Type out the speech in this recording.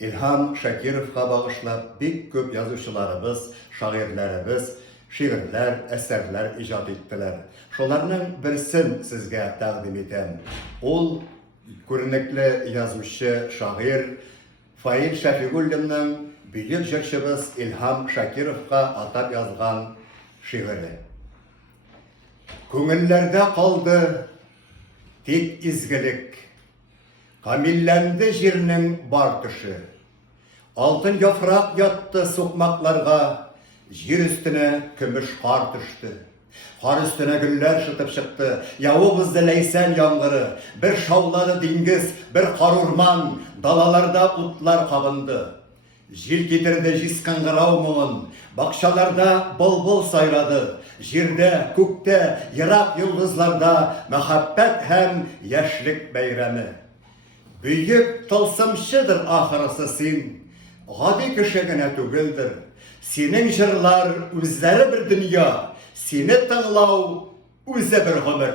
İlham Şakirov'a bağışlap bek köp yazıcılarımız, şairlerimiz şiirler, eserler icat ettiler. Şolarның birsin sizge təqdim etem. Ol көрнекле yazıcı, şair Fail Şəfiqullinның büyük jırçımız İlham Şakirov'a atap yazgan şiiri. Көңілләрдә kaldı tek izgilik, kamillendi jirning бар tüşı. Altın yafrak yattı sokmaklarga, jir üstüne kümüş kar düştü. Kar üstüne güller şıtıp çıktı, yavu leysen yağmuru, bir şavladı dingiz, bir kar orman, dalalarda utlar kabındı. Jil getirdi jiskangırau muğun, bakşalarda bol bol sayradı. Jirde, kökte, yırak yıldızlarda muhabbet hem yaşlık beyremi. Büyük tılsımşıdır ahırısı sen, gadi kişigine tügüldür. Senin jırlar özleri bir dünya, seni tınlav özü bir ömür.